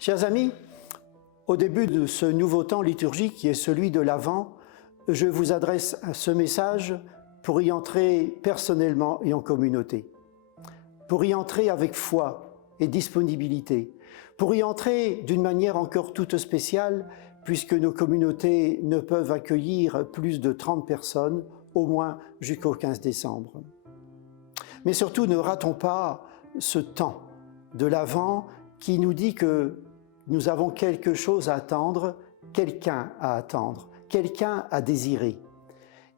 Chers amis, au début de ce nouveau temps liturgique qui est celui de l'Avent, je vous adresse ce message pour y entrer personnellement et en communauté. Pour y entrer avec foi et disponibilité. Pour y entrer d'une manière encore toute spéciale, puisque nos communautés ne peuvent accueillir plus de 30 personnes, au moins jusqu'au 15 décembre. Mais surtout, ne ratons pas ce temps de l'Avent qui nous dit que nous avons quelque chose à attendre, quelqu'un à attendre, quelqu'un à désirer.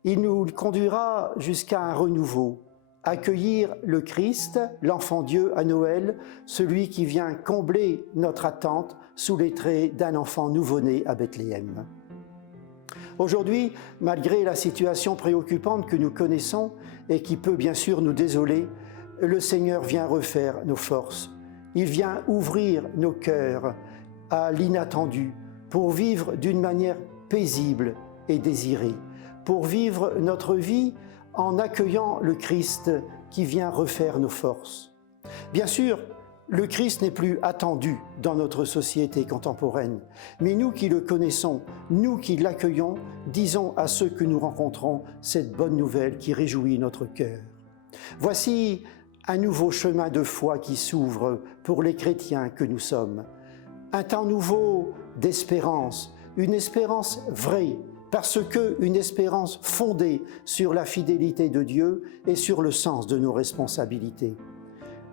Il nous conduira jusqu'à un renouveau, accueillir le Christ, l'enfant Dieu à Noël, celui qui vient combler notre attente sous les traits d'un enfant nouveau-né à Bethléem. Aujourd'hui, malgré la situation préoccupante que nous connaissons et qui peut bien sûr nous désoler, le Seigneur vient refaire nos forces. Il vient ouvrir nos cœurs à l'inattendu pour vivre d'une manière paisible et désirée, pour vivre notre vie en accueillant le Christ qui vient refaire nos forces. Bien sûr, le Christ n'est plus attendu dans notre société contemporaine, mais nous qui le connaissons, nous qui l'accueillons, disons à ceux que nous rencontrons cette bonne nouvelle qui réjouit notre cœur. Voici un nouveau chemin de foi qui s'ouvre pour les chrétiens que nous sommes. Un temps nouveau d'espérance, une espérance vraie, parce qu'une espérance fondée sur la fidélité de Dieu et sur le sens de nos responsabilités.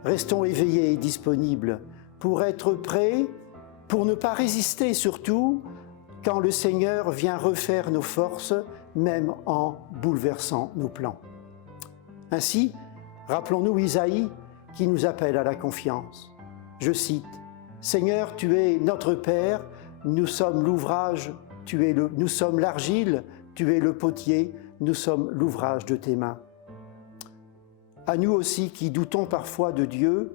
Restons éveillés et disponibles pour être prêts, pour ne pas résister surtout quand le Seigneur vient refaire nos forces, même en bouleversant nos plans. Ainsi, rappelons-nous Isaïe qui nous appelle à la confiance. Je cite, « Seigneur, tu es notre Père, nous sommes l'ouvrage, nous sommes l'argile, tu es le potier, nous sommes l'ouvrage de tes mains. » À nous aussi qui doutons parfois de Dieu,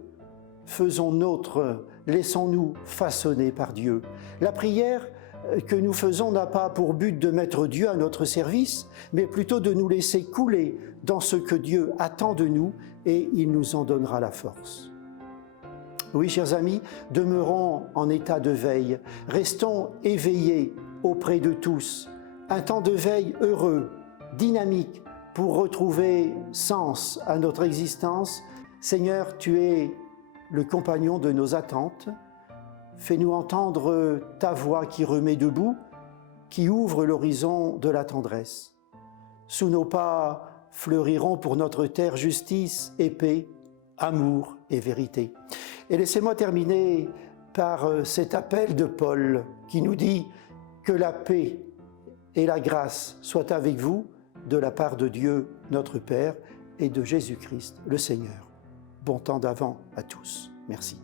faisons nôtre, laissons-nous façonner par Dieu. La prière que nous faisons n'a pas pour but de mettre Dieu à notre service, mais plutôt de nous laisser couler dans ce que Dieu attend de nous et il nous en donnera la force. Oui, chers amis, demeurons en état de veille, restons éveillés auprès de tous, un temps de veille heureux, dynamique, pour retrouver sens à notre existence. Seigneur, tu es le compagnon de nos attentes. Fais-nous entendre ta voix qui remet debout, qui ouvre l'horizon de la tendresse. Sous nos pas fleuriront pour notre terre justice et paix, amour et vérité. Et laissez-moi terminer par cet appel de Paul qui nous dit que la paix et la grâce soient avec vous de la part de Dieu notre Père et de Jésus-Christ le Seigneur. Bon temps d'Avent à tous. Merci.